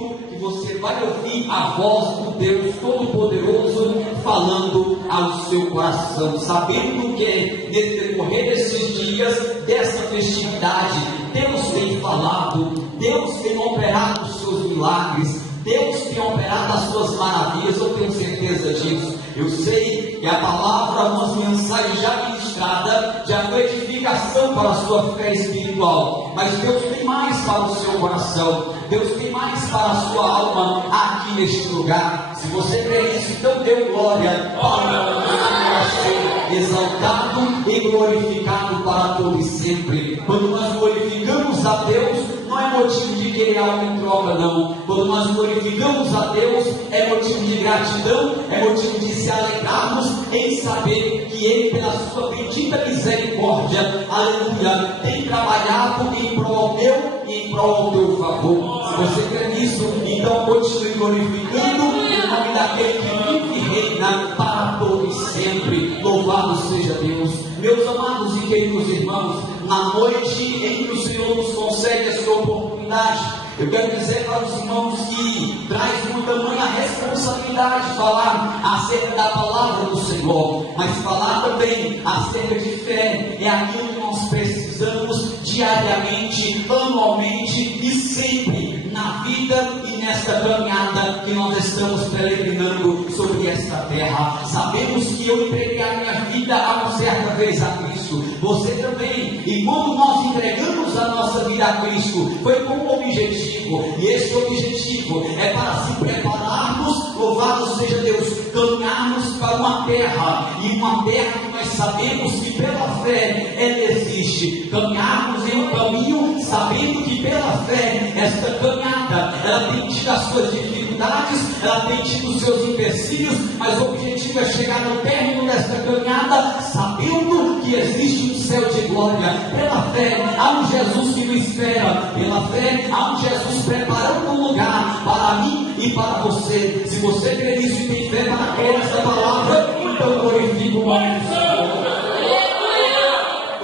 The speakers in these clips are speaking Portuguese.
momento que você vai ouvir a voz do Deus Todo-Poderoso falando ao seu coração, sabendo que nesse decorrer desses dias, dessa festividade, Deus tem falado, Deus tem operado os seus milagres, Deus tem operado as suas maravilhas. Eu tenho certeza disso. Eu sei que a palavra, uma mensagem já ministrada, já foi edificação para a sua fé espiritual, mas Deus tem mais para o seu coração, Deus tem mais para a sua alma aqui neste lugar. Se você crê nisso, então dê glória para ser exaltado e glorificado para todo e sempre. Quando nós glorificamos a Deus, não é motivo de querer algo em troca, não. Quando nós glorificamos a Deus, é motivo de gratidão, é motivo de se alegrarmos em saber que Ele, pela sua bendita misericórdia, aleluia, tem trabalhado em prol meu e em prol do teu favor. Se você crê nisso, então continue glorificando o nome daquele que vive e reina para todo e sempre. Louvado seja Deus. Meus amados e queridos irmãos, na noite em que o Senhor nos concede essa oportunidade, eu quero dizer para os irmãos que traz uma tamanha responsabilidade falar acerca da palavra do Senhor, mas falar também acerca de fé é aquilo que nós precisamos diariamente, anualmente e sempre na vida e nesta caminhada que nós estamos peregrinando sobre esta terra. Sabemos que eu entreguei a minha vida há uma certa vez a Cristo, você também, e quando nós entregamos a nossa vida a Cristo, foi com um objetivo, e esse objetivo é para se prepararmos, louvado seja Deus, caminharmos para uma terra, e uma terra que nós sabemos que pela fé ela existe, caminharmos em um caminho sabendo que pela fé esta caminhada, ela tem tido as suas dificuldades, ela tem tido os seus empecilhos, mas o objetivo é chegar no término desta caminhada sabendo que existe um céu de glória. Pela fé há um Jesus que nos espera, pela fé há um Jesus preparando um lugar para mim e para você. Se você crê nisso e tem fé para crer nesta palavra, então glorifique o nome do Senhor.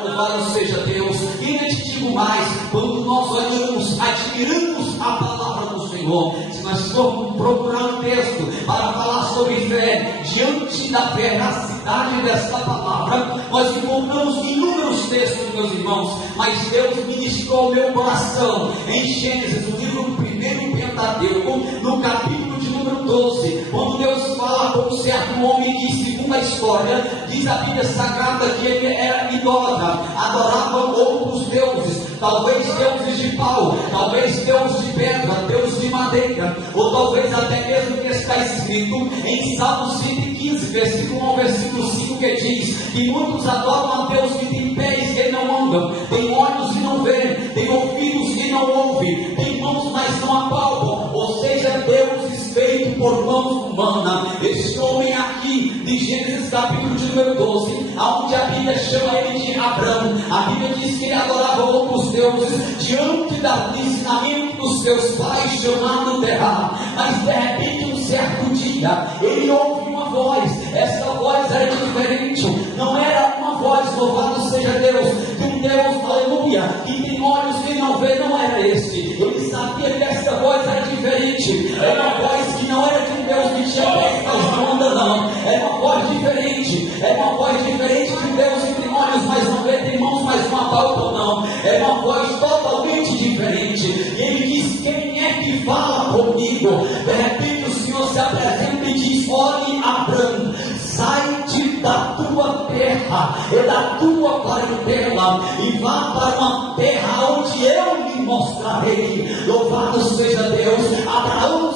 Louvado seja Deus. E ainda te digo mais, quando nós olhamos, admiramos a palavra do Senhor, se nós formos procurar um texto para falar sobre fé, diante da veracidade desta palavra, nós encontramos inúmeros textos, meus irmãos, mas Deus ministrou ao meu coração em Gênesis, no livro 1 Pentateuco, no capítulo de número 12, quando Deus fala com um certo homem que, segundo a história, diz a Bíblia Sagrada que ele era idólatra, adorava outros deuses, talvez deuses de pau, talvez deuses de pedra, deuses de madeira, ou talvez até mesmo que está escrito em Salmo 115, versículo 1 ao versículo 5, que diz que muitos adoram a Deus que tem pés que não andam, tem olhos e não veem, tem ouvidos e não ouvem, tem mãos mas não apalpam, ou seja, deuses feitos por mãos humanas. Este homem aqui de Gênesis capítulo de número 12, onde a Bíblia chama ele de Abraão, a Bíblia diz que ele adorava outros deuses diante do ensinamento dos seus pais, chamado Terá. Mas de repente, um certo dia, ele ouve uma voz. Essa voz era diferente, não era uma voz, louvado seja Deus, de um Deus, aleluia, que tem olhos que não vê, não era esse. Ele sabia que essa voz era diferente, era uma voz que não era de um Deus que tinha pés, mas não anda, não. Era uma voz diferente, era uma voz diferente de um Deus que tem olhos, mas não vê, tem mãos, mas não apalpam, não. Era uma voz totalmente diferente. E ele diz: quem é que fala comigo? De repente o Senhor se apresenta e diz: olhe, Abraão, sai-te da tua terra e da tua parentela e vá para uma terra onde eu lhe mostrarei. Louvado seja Deus. Abraão,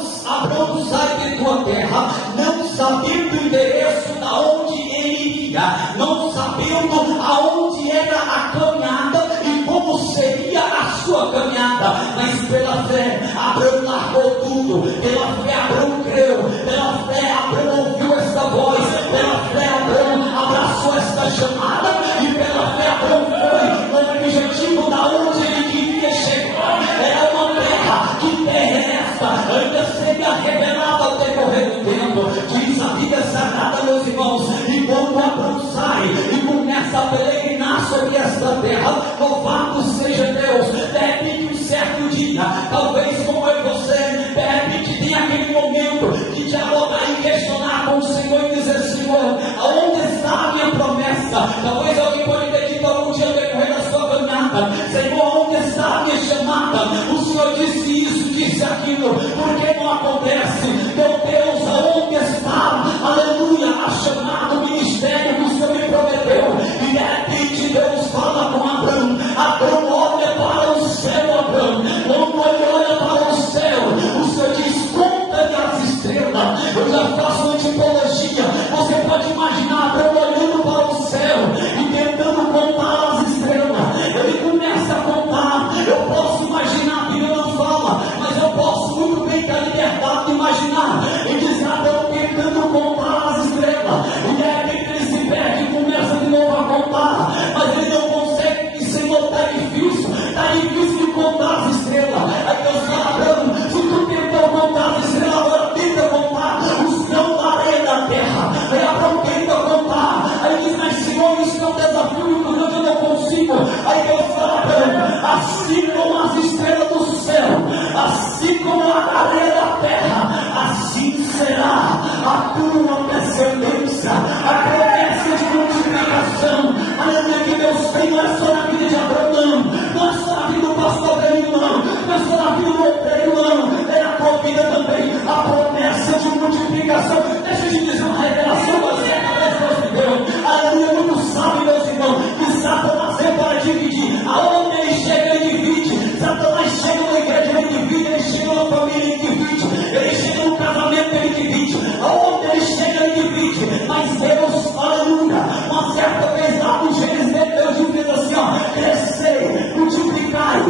sai de tua terra, não sabendo o endereço da onde ele ia, não sabendo aonde era a caminhada e como seria a sua caminhada, mas pela fé Abraão largou tudo, pela fé Abraão creu, pela fé Abraão ouviu esta voz, pela fé Abraão abraçou esta chamada e pela fé Abraão foi no objetivo da onde ele queria chegar. Era uma terra, que terra é esta? Ainda seria revelada ao decorrer do tempo. Diz a Bíblia Sagrada, meus irmãos, e quando Abraão sai e começa a peregrinar sobre esta terra, louvado seja Deus, de repente um certo dia, talvez como eu e você, Por que não acontece? Meu Deus, aonde está? Aleluia, a chamada, o ministério que o Senhor me prometeu. E de repente Deus fala com Abraão. Abraão olha para o céu, Abraão. Quando ele olha para o céu, o Senhor diz: conta-me as estrelas. Eu já faço uma tipologia. Você pode imaginar Abraão olhando para o céu e tentando contar as estrelas. Ele começa a contar. Eu posso imaginar, a Bíblia não fala, mas eu posso muito bem ter a liberdade de imaginar. E diz Abraão tentando contar as estrelas. E de repente ele se perde e começa de novo a contar. Mas ele não consegue, e Senhor, está difícil de contar as estrelas. Aí Deus fala: Abraão, se tu tentou contar as estrelas, agora tenta contar os grãos da areia da terra. Aí Abraão tenta contar. Aí diz: mas Senhor, isso é um desafio muito grande, eu não consigo. Aí Deus fala: Abraão, assim como as estrelas do céu, assim como a areia da terra, assim será a tua descendência. A promessa de multiplicação, aleluia, que Deus tem, não é só na vida de Abraão, não é só na vida do pastor Benito, não é só na vida do obreiro, não, é na tua vida também. A promessa de multiplicação. Deixa eu te dizer uma revelação, você é que Deus deu. Aleluia, muito sabe, meus irmãos, que Satanás vem para dividir. Aonde ele chega, ele divide. Satanás chega na igreja, ele divide. Ele chega na família, ele divide. Ele chega no casamento, ele divide. Aonde ele chega, ele divide. Mas Deus, aleluia, uma certa vez lá no Gênesis, Deus diz assim: ó, crescei, multiplicai,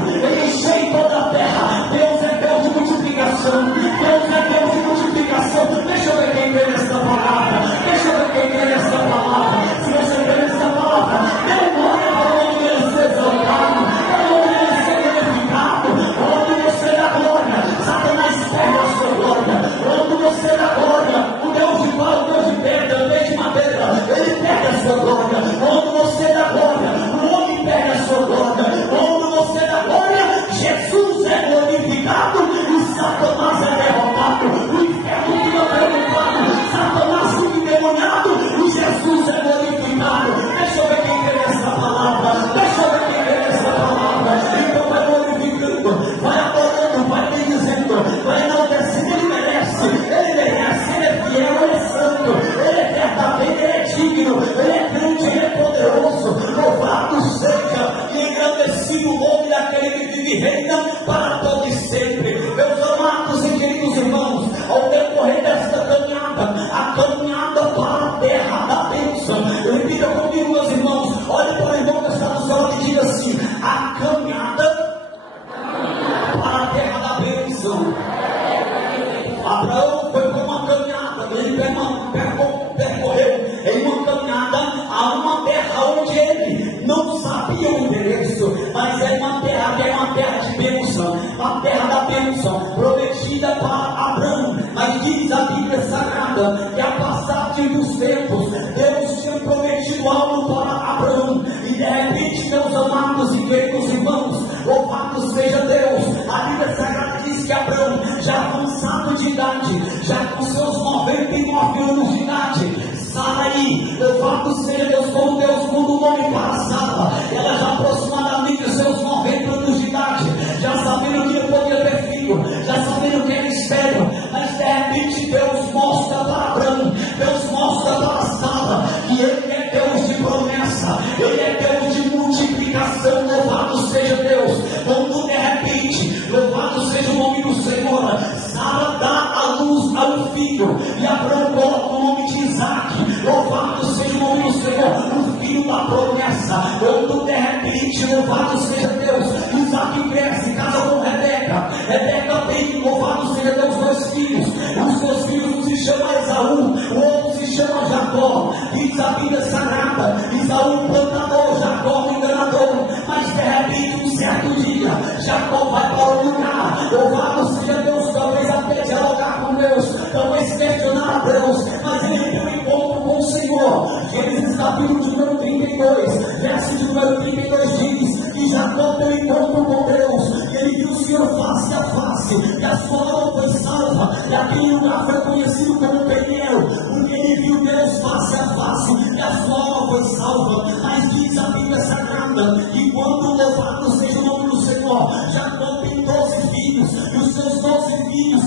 enchei toda a terra. Deus é Deus de multiplicação. Deus é Deus de multiplicação. Deixa eu ver quem vê essa palavra. Deixa eu ver quem vê essa palavra. Se você vê essa palavra, dê glória para onde ele se exaltado, para onde ele se glorificado. Onde você dá glória, Satanás perde a sua glória. Onde você dá glória, o Deus de pau, o Deus de pedra, o Deus de madeira, ele perde a sua glória. Onde você dá glória, o homem perde a sua glória. Onde você dá glória, Jesus é glorificado e Satanás é derrotado. O inferno fica preocupado, Satanás fica endemoniado e Jesus é glorificado. Deixa eu ver quem vê essa palavra. Deixa eu ver quem vê essa palavra. Então vai glorificando, vai adorando, vai bendizendo, vai enaltecendo. Ele merece, ele é fiel, ele é santo, ele é verdadeiro, ele é digno, ele é grande, ele é poderoso. Louvado seja e engrandecido o nome daquele que vive e reina para todo e sempre. Meus amados e queridos irmãos, ao decorrer desta caminhada, a caminhada para a terra da bênção, repita comigo, meus irmãos, olhe para o irmão que está no céu e diga assim: a caminhada para a terra da bênção. Abraão foi para uma caminhada, ele percorreu em uma caminhada a uma terra onde ele não sabia o endereço, mas é uma terra que é uma terra de bênção, a terra da bênção prometida para Abraão. Mas diz a Bíblia Sagrada que a passagem dos tempos, Deus tinha prometido algo para Abraão, e de repente, meus amados e queridos irmãos, louvado seja Deus, a Bíblia Sagrada diz que Abraão, já avançado de idade, já com seus 99 anos de idade, Sarai, louvado seja Deus, como Deus muda o nome para Sara, ela já aproximadamente seus 90 anos de idade, já sabendo que ele podia ter filho, já sabendo que era estéril, mas de repente Deus mostra para Abraão, Deus mostra para Sara, que ele é Deus de promessa, ele é Deus de multiplicação. Louvado seja Deus, quando de repente, louvado seja o nome do Senhor, Sara dá a luz a um filho, e Abraão coloca o nome de Isaac. Louvado seja o nome do Senhor, o filho da promessa. Quando de repente, louvado seja Deus, Isaac cresce, casa com Rebeca. Rebeca tem, louvado seja Deus, 2 filhos. Os 2 filhos, um se chama Esaú, o outro se chama Jacó. Diz a Bíblia Sagrada: Esaú plantador, Jacó enganador. Mas de repente, um certo dia, Jacó vai para o lugar, louvado seja Deus, talvez até dialogar com Deus, talvez questionar a Deus, mas ele tem um encontro com o Senhor. Gênesis capítulo de número 32, verso de número 32 diz que Jacó tem um encontro com Deus, e ele viu o Senhor face a face, e a sua alma foi salva, e aquele lugar foi conhecido como Peniel, porque ele viu Deus face a face, e a sua alma foi salva. Mas diz a Bíblia Sagrada, e quando louvado seja o nome do Senhor, Jacó tem 12 filhos, e os seus 12 filhos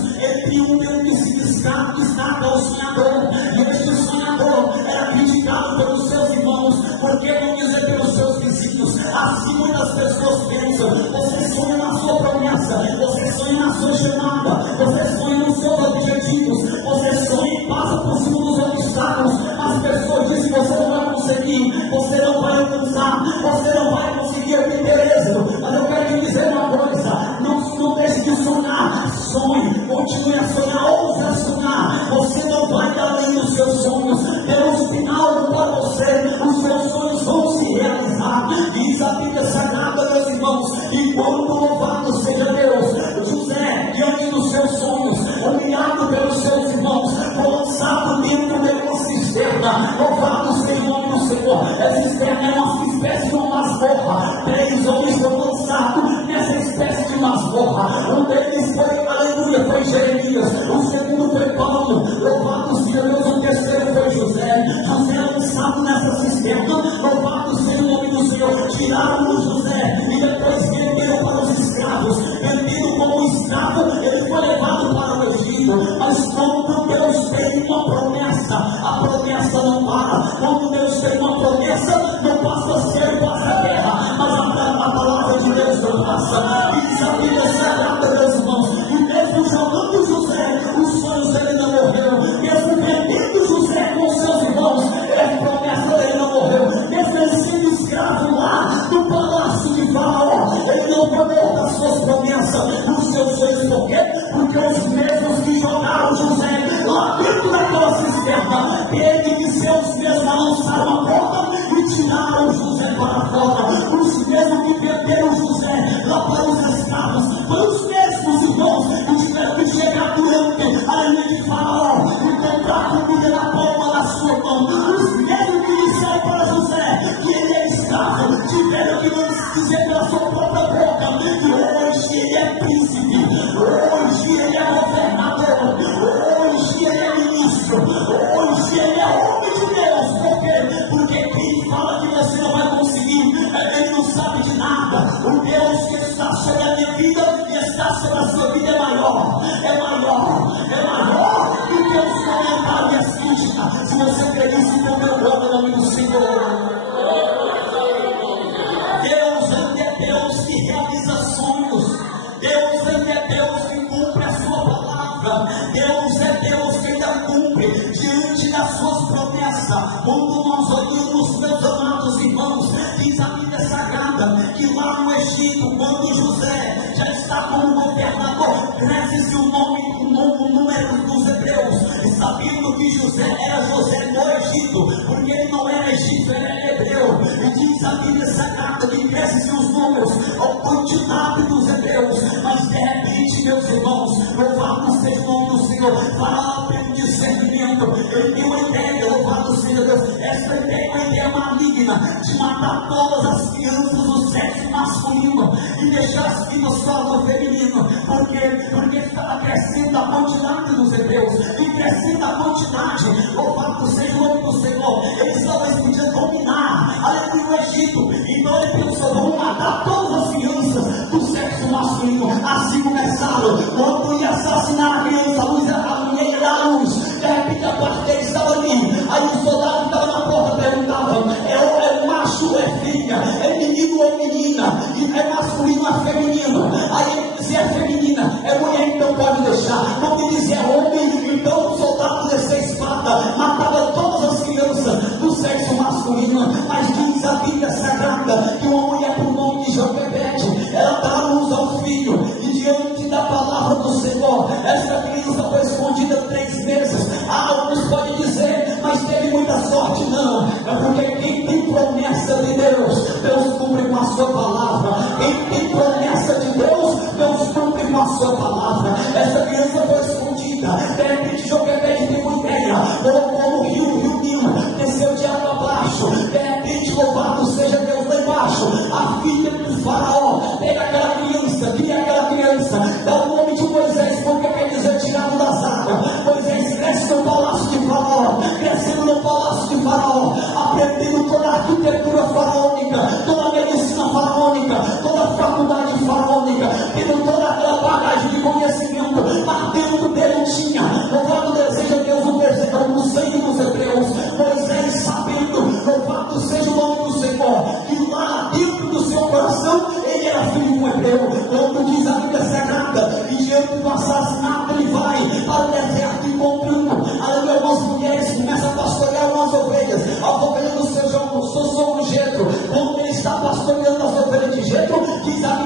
sua chamada, você sonha nos seus objetivos, você sonha e passa por cima dos obstáculos. As pessoas dizem que você não vai conseguir, você não vai alcançar, você não vai conseguir obter êxito. Mas eu quero te dizer uma coisa: não deixe de sonhar, sonhe, continue a sonhar, ouse a sonhar. Você não vai dar além dos seus sonhos. Deus tem algo para você, os seus sonhos vão se realizar. Diz a Bíblia Sagrada, meus irmãos, e quando louvado seja Deus, José, diante dos seus sonhos, humilhado pelos seus irmãos, foi lançado dentro de uma cisterna. Louvado seja o nome do Senhor. Essa cisterna é uma espécie de uma masmorra. 3 homens foram lançados nessa espécie de masmorra. Um deles foi, aleluia, foi Jeremias. O segundo foi Paulo. Louvado seja Deus. O terceiro foi José. José lançado nessa cisterna. Louvado seja o nome do Senhor. Tiraram o José e depois venderam para os escravos. Vendido como escravo, ele foi levado para o Egito. Mas quando Deus tem uma promessa, a promessa não para. Quando Deus tem uma promessa, não passa ser, passa a guerra, mas a palavra de Deus não passa. Diz a Bíblia Sagrada, meus irmãos, e mesmo jogando José, os sonhos dele não morreram. Mesmo vendendo José com seus irmãos, a promessa dele não morreu. Mesmo ele sendo escravo lá no palácio de Faraó, ele não morreu das suas promessas, dos seus sonhos. Por quê? Porque os mesmos que jogaram José lá dentro daquela cisterna, ele e seus mesmos lançaram a porta e tiraram José para fora. Os mesmos que venderam José lá para os escravos, foram os mesmos irmãos que tiveram que chegar durante a linha de Faraó e comprar comida na palma da sua mão. Os mesmos que disseram para José que ele é escravo, tiveram que dizer pela sua própria boca que hoje ele é príncipe, hoje ele é governador, hoje ele é ministro, hoje ele é homem de Deus. Por quê? Porque quem fala que você não vai conseguir, ele não sabe de nada. O Deus que está sobre a minha vida e está sobre a sua vida é maior do que os comentários e as críticas. Se você quer isso, então eu amo o nome do Senhor. Deus ainda é Deus que realiza sonhos. Deus ainda é Deus que cumpre a sua palavra. Deus é Deus que ainda cumpre diante das suas promessas. Quando nós olhamos, meus amados irmãos, diz a Bíblia Sagrada que lá no Egito, quando José já está como governador, cresce-se o número dos hebreus, e sabendo que José era José no Egito, porque ele não era egípcio, ele era hebreu. E diz a Bíblia Sagrada que cresce-se os números, a quantidade dos hebreus. Mas de repente, meus irmãos, louvado seja o nome do Senhor, Faraó tem um discernimento, ele tem uma ideia, louvado seja Deus. Essa ideia é uma ideia maligna de matar todas as crianças do sexo masculino e deixar as filhas só no feminino. Porque estava crescendo a quantidade dos hebreus e crescendo a quantidade, louvado seja o nome do Senhor. Eles talvez podiam dominar, aleluia, o Egito. Então ele pensou: vamos matar todas as crianças do sexo masculino. Assim começaram. Quando ia assassinar a criança, a mulher ia dar a luz. De repente a parteira estava ali. Aí o soldado que estava na porta perguntava: é macho ou é filha? É menino ou é menina? E é masculino ou é feminino? Aí se é feminina, é mulher, então pode deixar. Quando dizia homem, então o soldado descia a espada, matava todas as crianças do sexo masculino. Mas diz a Bíblia Sagrada que uma mulher por nome de Joquebede, ela dá a luz ao filho, e diante da palavra do Senhor, essa criança foi escondida 3 meses. Alguns podem dizer, mas teve muita sorte. Não, é porque quem tem promessa de Deus, Deus cumpre com a sua palavra. Quem tem promessa de Deus, Deus cumpre com a sua palavra. Essa criança foi escondida. De repente Joquebede tem uma ideia, colocou no rio Nilo, desceu de água abaixo. De repente, louvado seja Deus, lá embaixo, a filha do Faraó pega aquela criança, cria aquela criança, dá o nome de Moisés, porque quer dizer tirado das águas. Moisés cresce no palácio de Faraó, crescendo no palácio de Faraó, aprendendo toda a arquitetura faraônica, toda a medicina faraônica, toda a faculdade faraônica, tendo toda aquela bagagem de conhecimento. Lá dentro dele tinha, louvado deseja Deus, o sangue dos hebreus. Moisés sabendo, louvado seja o nome do Senhor, que lá dentro do seu coração ele era filho de um hebreu. Quando diz a Bíblia Sagrada, e diante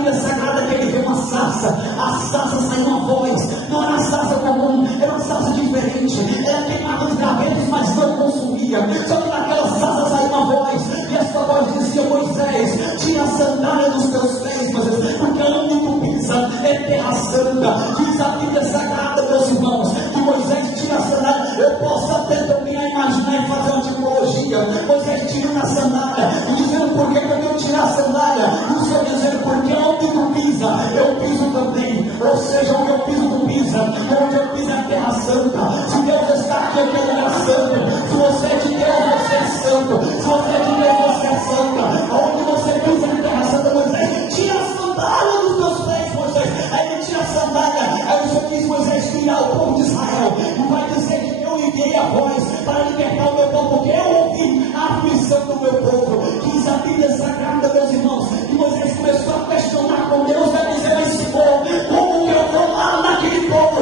Bíblia Sagrada que ele viu uma sarça. A sarça saiu uma voz. Não era sarça comum, era uma sarça diferente. Ela queimava os gravetos, mas não consumia. Só que naquela sarça saiu uma voz. E essa voz dizia: Moisés, tira a sandália dos teus pés, Moisés, porque onde tu pisa é terra santa. Diz a Bíblia Sagrada, meus irmãos, que Moisés tira a sandália. Eu posso até também imaginar e fazer uma tipologia. Moisés tirando a sandália e dizendo: por que quando eu tirar a sandália? E o Senhor dizendo: porque onde tu pisa, eu piso também. Ou seja, onde eu piso, tu pisa. Onde eu piso é terra santa. Se Deus está aqui, aqui é lugar santo. Se você é de Deus, você é santo. Se você é de Deus, você é santa. Onde você pisa é terra santa. Moisés, tira a sandália dos teus pés, Moisés. Aí ele tira a sandália. Aí o Senhor diz: Moisés, tirar o povo de Israel. E vai dizer que eu liguei a voz para libertar o meu povo, porque eu ouvi a aflição do meu povo. Diz a Bíblia Sagrada, meus irmãos, que Moisés começou a questionar com Deus, vai dizer: mas Senhor, como que eu vou lá naquele povo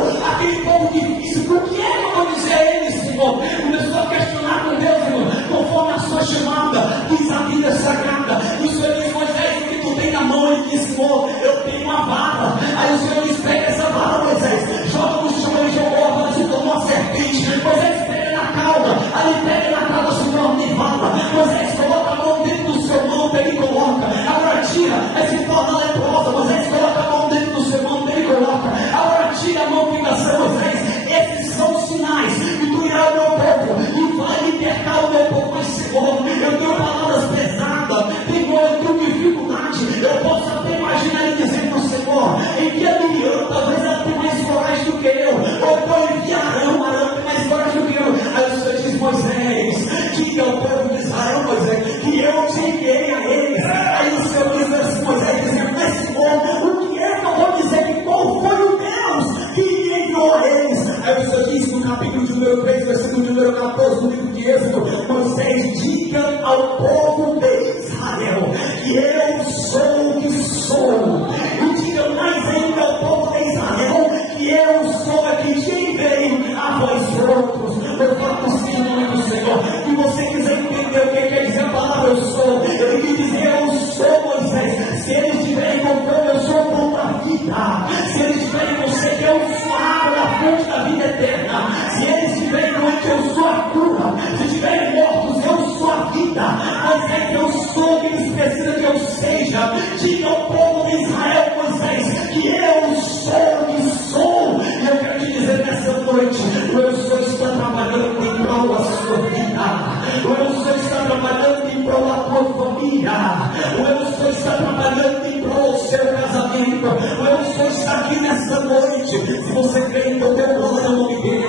difícil? Por que eu vou dizer a ele, Senhor? Começou a questionar com Deus, irmão, conforme a sua chamada. Diz a Bíblia Sagrada, e o Senhor diz: Moisés, o que tu tem na mão? Ele diz: Senhor, eu tenho uma vara. Aí o Senhor diz: pega essa vara, Moisés, joga no chão. Ele jogou a vara, se tornou uma serpente. Moisés, pega na cauda. Aí pega na cauda, Senhor, tem vara. Moisés, coloca a mão dentro do seu mão, ele coloca. Agora tira, aí se torna leprosa. Moisés, coloca a mão dentro do seu mão, ele coloca. Agora tira a mão, fica sem. Moisés, esses são os sinais que tu irá ao meu povo e vai libertar o meu povo. Mas Senhor, eu tenho palavras pesadas, eu tenho dificuldade. Eu posso até imaginar ele dizendo: Senhor, envia Miriam, talvez ela tenha mais coragem do que eu. Ou então envia Arão tem mais coragem do que eu. Aí o Senhor diz: Moisés, diga ao povo de Israel, Moisés, que eu te enviei a eles. Aí o Senhor diz assim: Moisés, dizendo: mas Senhor, o que é que eu vou dizer? Que qual foi o Deus que enviou a eles? Aí o Senhor diz no capítulo de número 3, versículo número 14, no livro de Êxodo: Moisés, diga ao povo de Israel que eu sou o que sou. E diga mais ainda ao povo de Israel que eu sou a que te enviei a vós outros. Louvado seja o nome do Senhor. Se você quiser entender o que quer dizer a palavra eu sou, ele quer dizer: eu sou, Moisés. Se eles estiverem com fome, eu sou o pão da vida. Se eles estiverem com sede, eu sou a água da fonte da vida eterna. Se eles estiverem doentes, eu sou a cura. Se estiverem mortos, eu sou a vida. Moisés, eu sou o que eles precisam que eu seja. Diga ao povo de Israel, Moisés, que eu sou o que sou. E eu quero te dizer nessa noite: o eu sou está trabalhando em prol da sua vida. O eu sou está trabalhando em prol da tua família. O eu sou está trabalhando em prol do seu casamento. O eu sou está aqui nessa noite. Se você crê, então dê glória ao nome dele.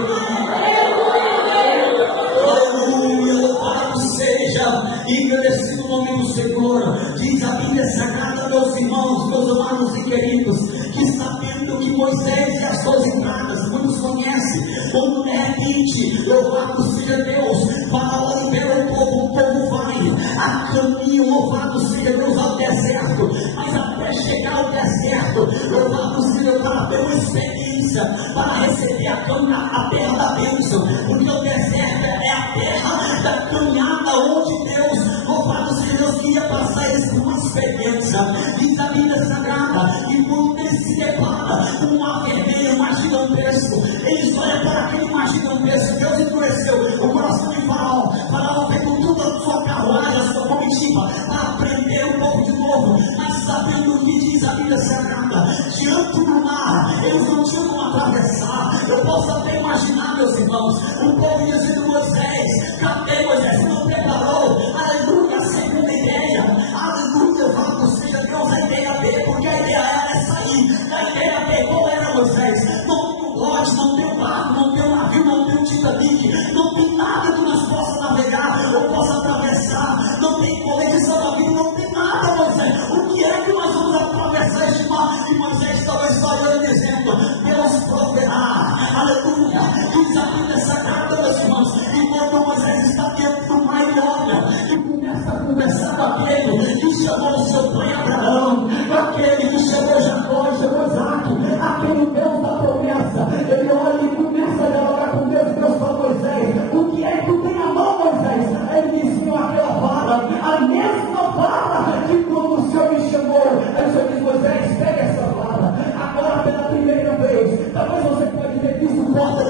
Aleluia, louvado seja e agradecido o nome do Senhor. Diz a Bíblia Sagrada, meus irmãos, meus amados e queridos, que sabendo que Moisés e as 12 pragas, muitos conhecem, quando de repente, louvado seja Deus, Faraó libera o povo vai a caminho, louvado seja Deus, ao deserto. Mas até chegar ao deserto, louvado seja Deus, para ter uma experiência, para receber a terra da bênção, porque o deserto é a terra da caminhada onde Deus, louvado seja Deus, queria passar eles por uma experiência. Diz a Bíblia Sagrada, e quando ele se depara com um mar vermelho, um mar gigantesco, eles olham para aquele mar gigantesco. Deus endureceu o coração de Faraó. Faraó veio com toda a sua carruagem, a sua comitiva, para prender o povo de novo. Mas sabendo o que diz a Bíblia Sagrada, diante do mar, eles não tinham como atravessar. Eu posso até imaginar, meus irmãos, o povo dizendo: Moisés, cadê Moisés? Você não preparou? Aleluia, a segunda ideia. Aleluia, louvado seja Deus, a ideia B, porque a ideia era essa aí. A ideia B, qual era, Moisés? Não tem um bote, não tem um barco, não tem um navio, não tem um Titanic, não tem nada que nós possa navegar ou possa atravessar, não tem colete salva-vida, não tem nada, Moisés. O que é que nós vamos atravessar este mar? E Moisés estava olhando dizendo: Deus proverá. Aleluia. Diz a Bíblia Sagrada, meus irmãos, enquanto Moisés está dentro do mar, ele olha e começa a conversar com aquele que chamou o seu pai Abraão, aquele que chamou Jacó e chamou Isaac, aquele Deus da promessa. Ele olha e começa a dialogar com Deus. Deus fala: Moisés, o que é que tu tem na mão, Moisés? Ele disse: aquela vara, a mesma vara que quando o Senhor me chamou. Aí o Senhor diz: Moisés,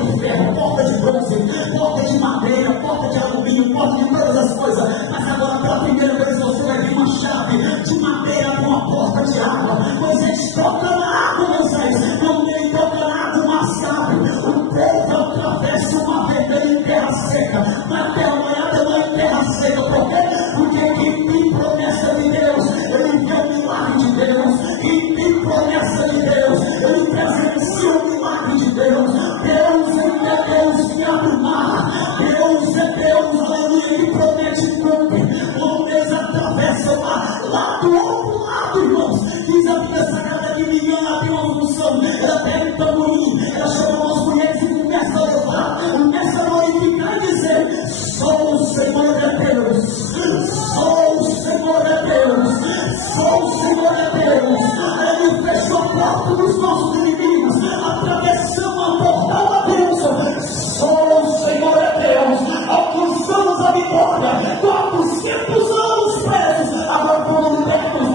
de ferro, porta de bronze, porta de madeira, porta de alumínio, porta de todas as coisas. Mas agora, pela primeira vez, você vai ver uma chave de madeira com uma porta de água. Moisés toca na água, Moisés. Quando ele toca na água, uma chave. O povo atravessa uma verdadeira em terra seca. Na terra molhada, não em terra seca. Por quê? Porque quem tem promessa de Deus, ele vê o milagre de Deus. Quem tem promessa de Deus, ele presencia o milagre de Deus. Deus é Deus que abre o mar. Deus é Deus, aleluia, que promete e cumpre. Moisés atravessa o mar, lá do outro lado, irmãos. Diz a Bíblia Sagrada que Miriam abriu uma função. Ela pega o tamborim, ela chama as mulheres e começa a louvar, começa a glorificar e dizer: só o Senhor é Deus, só o Senhor é Deus, só o Senhor é Deus. Ele fechou a porta dos nossos inimigos, atravessamos a porta da bênção. Só o Senhor é Deus. Alcançamos a vitória, 400 anos presos, agora fomos libertos.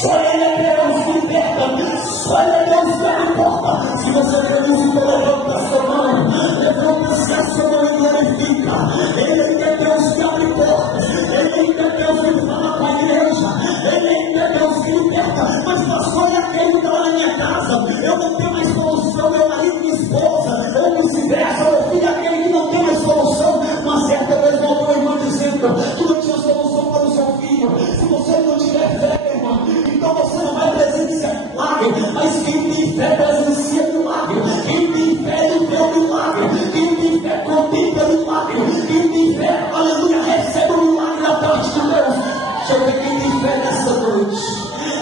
Só Ele é Deus que liberta, só Ele é Deus que abre porta. Se você quer música, levanta a sua mão, levanta-se a sua mão e glorifica. Ele ainda é Deus que abre portas, Ele ainda é Deus que fala com a igreja, Ele ainda é Deus que liberta. Mas pastor, é aquele que está lá na minha casa, eu não tenho mais solução, meu marido, minha esposa, ou vice-versa, meu filho, aquele que não tem mais solução. Uma certa vez voltou a irmã dizendo que não tinha solução para o seu filho. Se você não tiver fé, irmã, então você não vai presenciar milagre. Mas quem tem fé presencia milagre. Quem tem fé vê o milagre. Quem tem fé contempla o milagre. Quem tem fé, aleluia, recebe o milagre da parte de Deus. Deixa eu ver quem tem fé nessa noite.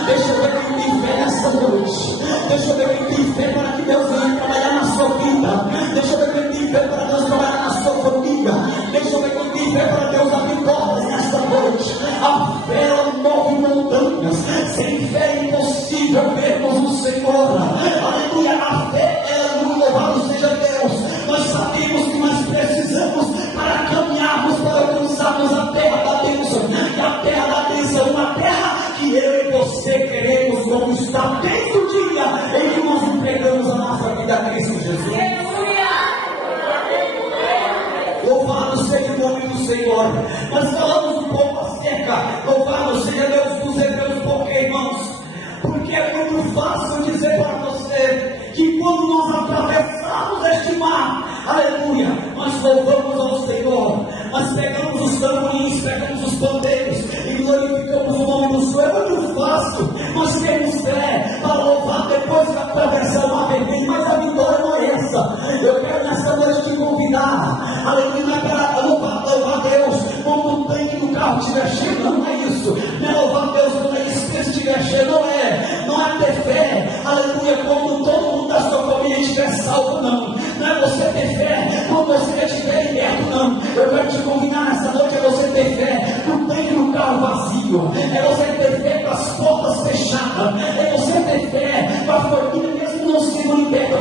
Deixa eu ver quem tem fé nessa noite. Deixa eu ver quem tem fé para que Deus venha trabalhar na sua vida. Deixa eu ver quem tem fé para Deus trabalhar na sua família. Deixa eu ver quem tem fé para Deus abrir portas nessa noite. A fé, ela move montanhas. Sem fé é impossível vermos o Senhor. Aleluia, a fé, ela louvado seja Deus. Nós sabemos que nós precisamos para caminharmos, para alcançarmos a terra da bênção. E a terra da bênção é uma terra que eu e você queremos conquistar desde o dia em que nós entregamos a nossa vida a Cristo Jesus. Louvado seja o nome do Senhor. Nós falamos um pouco acerca, louvado seja Deus dos Hebreus, porque, irmãos, porque é muito fácil dizer para você que quando nós atravessamos este mar, aleluia, nós louvamos ao Senhor, nós pegamos os tamborins, pegamos os pandeiros e glorificamos o nome do Senhor. É muito fácil, nós temos fé para louvar depois de atravessar o mar vermelho, mas a vitória não é essa. Eu quero nessa noite te convidar, aleluia, para louvar Deus quando o tanque do carro estiver cheio. Não é isso, não é louvar Deus quando a despesa estiver cheia, não é ter fé, aleluia, quando todo mundo da sua família estiver salvo, não é você ter fé quando você estiver liberto, não. Eu quero te convidar nessa noite a você ter fé no tanque do carro vazio, é você ter fé com as portas fechadas, é você ter fé com a família mesmo não sendo liberta.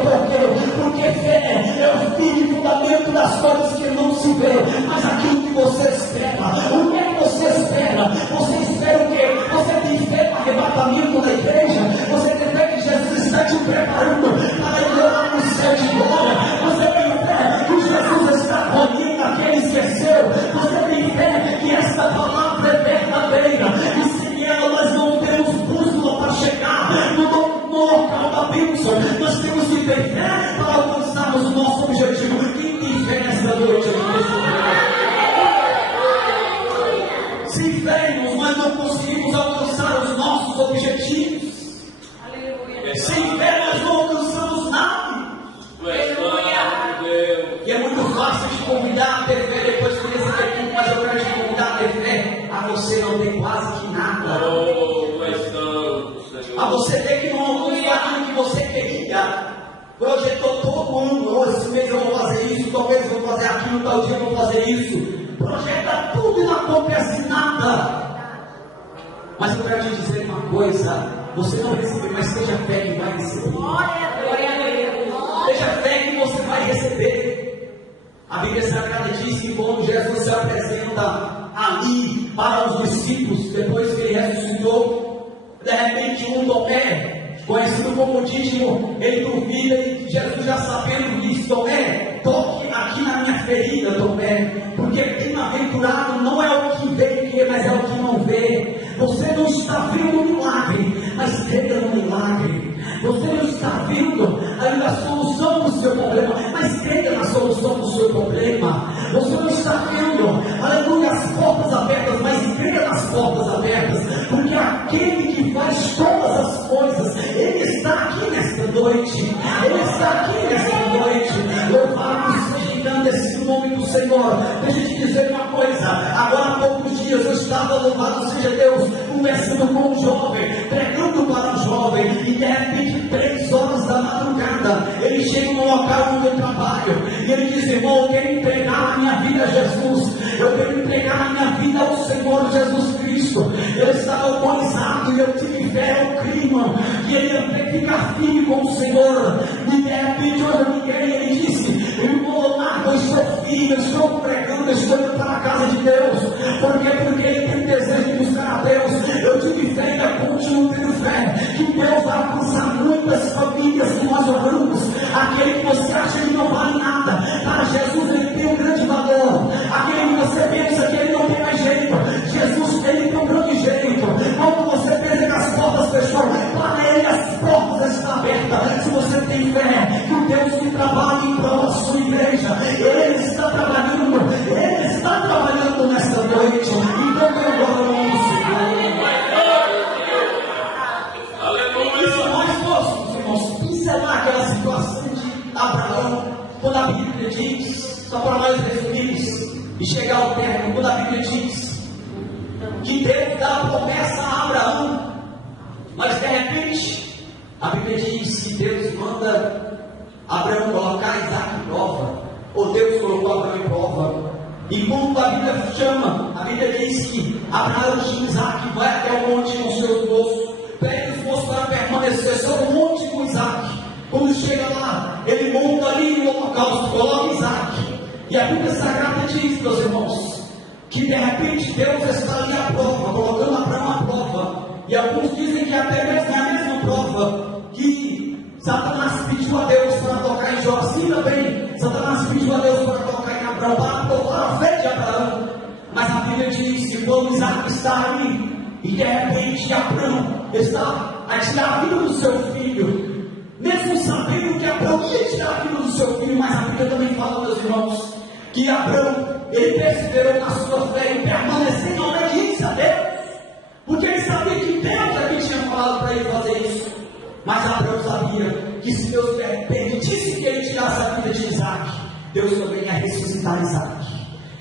Porque fé é o firme fundamento das coisas que não se vê, mas aquilo que você espera. O que é que você espera? Você espera o quê? Você tem fé para arrebatamento da igreja? Você tem fé que Jesus está te preparando para ir lá no céu de glória? Você tem fé que Jesus está colhendo aquele esqueceu? Você tem fé que esta palavra é verdadeira? E sem ela nós não temos bússola para chegar no local da bênção. Nós temos que ter fé para alcançarmos o nosso objetivo. Quem tem fé nessa noite aqui? Sem fé, irmãos, nós não conseguimos alcançar os nossos objetivos. Sem fé nós não alcançamos nada. E é muito fácil te convidar a ter fé depois que receber tudo, mas eu quero te convidar a ter fé a você não ter quase que nada. A você ter que não alcançar aquilo que você queria. Projetou todo ano, esse mês eu vou fazer isso, talvez eu vou fazer aquilo, tal dia eu vou fazer isso. Projeta tudo e não acontece nada. Mas eu quero te dizer uma coisa: você não recebeu, mas seja fé que vai receber. Seja fé que você vai receber. A Bíblia Sagrada diz que quando Jesus se apresenta ali para os discípulos, depois que ele ressuscitou, de repente um Tomé, conhecido como Dídimo, ele duvida e Jesus já sabendo disso: Tomé, toca ferida, Tomé, porque bem-aventurado não é o que vê, mas é o que não vê. Você não está vendo o milagre, mas creia no milagre. Você não está vendo ainda a solução do seu problema, mas creia na solução do seu problema. Você não está vendo, aleluia, as portas abertas, mas creia nas portas abertas, porque aquele que faz todas as coisas, Ele está aqui nesta noite. Ele está aqui nesta noite. Louvado seja esse nome do Senhor. Deixa eu te dizer uma coisa. Agora há poucos dias eu estava, louvado seja Deus, conversando com um jovem, pregando para um jovem, e de repente 3 horas da madrugada ele chega no local onde eu trabalho e ele diz: irmão, eu quero entregar a minha vida a Jesus, eu quero entregar a minha vida ao Senhor Jesus Cristo. Eu estava alcoolizado e eu tive fé ao clima e ele ia ficar firme com o Senhor, e de repente eu liguei e ele disse: irmão, eu estou firme, eu estou pregando, eu estou indo para a casa de Deus. Por quê? Porque ele tem desejo de buscar a Deus. Eu tive fé e ainda continuo tendo fé que Deus vai alcançar muitas famílias que nós oramos. Aquele que você acha que não vale nada, para Jesus ele tem um grande valor. Aquele que você pensa que ele não tem mais jeito, Jesus ele tem um grande jeito. Quando você pensa que as portas fecharam, para ele as portas estão abertas. Se você tem fé que o Deus que trabalha em prol da sua igreja, Ele está trabalhando nesta noite. Então eu oro no nome do Senhor. Aleluia. E se nós fôssemos, irmãos, pincelar aquela situação de Abraão, quando a Bíblia diz, só para nós resumirmos e chegar ao término, quando a Bíblia diz que Deus dá a promessa a Abraão, mas de repente a Bíblia diz que Deus manda Abraão colocar Isaac em prova, ou Deus colocou Abraão em prova. E quando a Bíblia chama, a Bíblia diz que Abraão tinha Isaac, vai até o monte com seus moços, pega os moços para permanecer sobre o monte com Isaac. Quando chega lá, ele monta ali no holocausto, coloca Isaac. E a Bíblia Sagrada diz, meus irmãos, que de repente Deus está ali à prova, colocando Abraão à prova. E alguns dizem que até mesmo é a mesma prova que Satanás pediu a Deus para tocar em Jó. Assim também, Satanás pediu a Deus para tocar em Abraão, para provar a fé de Abraão. Mas a Bíblia diz que quando Isaac está ali, e de repente Abraão está a tirar a vida do seu filho, mesmo sabendo que Abraão ia tirar a vida do seu filho, mas a Bíblia também fala, meus irmãos, que Abraão, ele perseverou na sua fé e permaneceu em obediência a Deus, porque ele sabia que Deus é quem tinha falado para ele fazer isso. Mas Abraão sabia que se Deus permitisse que ele tirasse a vida de Isaac, Deus também ia ressuscitar Isaac.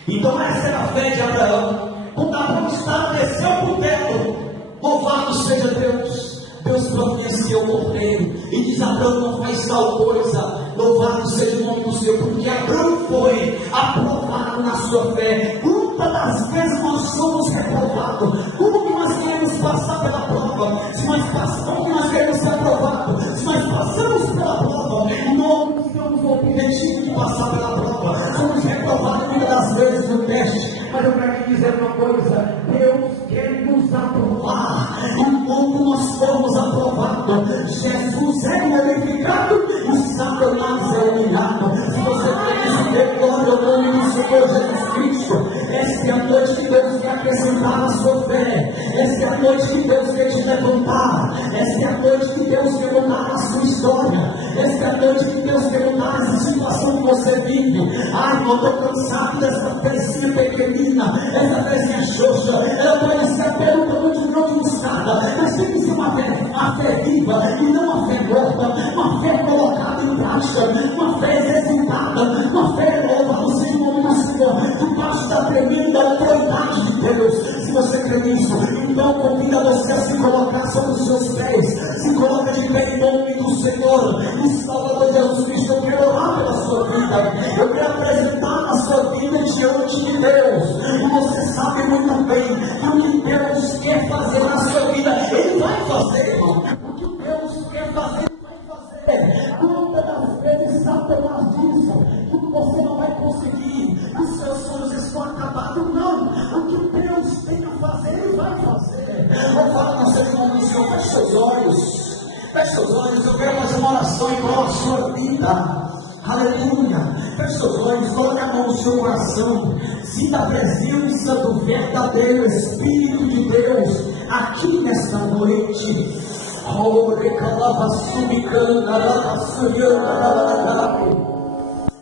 Então essa era a fé de Abraão. Quando Abraão estabeleceu por teto, louvado seja Deus, Deus providenciou o cordeiro e diz: Abraão, não faz tal coisa, louvado seja o nome do Senhor, porque Abraão foi aprovado na sua fé. Quantas das vezes nós somos reprovados? Como que nós queremos passar pela prova? Se nós passamos, nós queremos ser aprovados. Se nós passamos pela prova, não temos o objetivo de passar pela prova, somos reprovados muitas das vezes no teste. Mas eu quero te dizer uma coisa: Deus quer nos aprovar. Enquanto nós formos aprovados, Jesus é glorificado e Satanás é humilhado. Se você quer dizer glória ao nome do Senhor Jesus Cristo, esta é a noite que Deus quer acrescentar na sua fé. Esta é a noite que Deus quer te levantar. Esta é a noite que Deus quer mudar a sua história. Esta é a noite que Deus quer mudar a situação que você vive. Ai, eu estou cansado dessa pecinha pequenina, essa pecinha xoxa. Ela pode ser pelo tamanho de um grão de mostarda, mas tem que ser uma fé viva e não uma fé morta, uma fé colocada em prática, uma fé exercitada, uma fé louvada seja o nome do Senhor, debaixo da tremenda autoridade de Deus. Se você crê nisso, então convida você a se colocar sobre os seus pés, se coloca de pé em nome do Senhor e Salvador Jesus Cristo. Eu quero orar pela sua vida, eu quero apresentar a sua vida diante de Deus, e você sabe muito bem que o que Deus quer fazer na sua vida, Ele vai fazer, irmão. O que Deus quer fazer, Ele vai fazer. Quantas das vezes Satanás diz que você não vai conseguir, os seus sonhos estão acabados? Não, o que Deus tem a fazer, Ele vai fazer. Vou falar na sua irmã do Senhor, feche seus olhos. Feche seus olhos, eu quero fazer uma oração em prol da sua vida. Aleluia. Feche seus olhos, coloque a mão no seu coração. Sinta a presença do verdadeiro Espírito de Deus aqui nesta noite.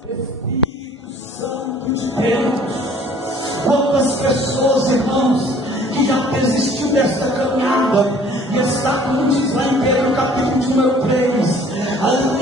Espírito Santo de Deus. Quantas pessoas, irmãos, que já desistiu desta caminhada e está, como diz lá em Pedro, capítulo número 3, ali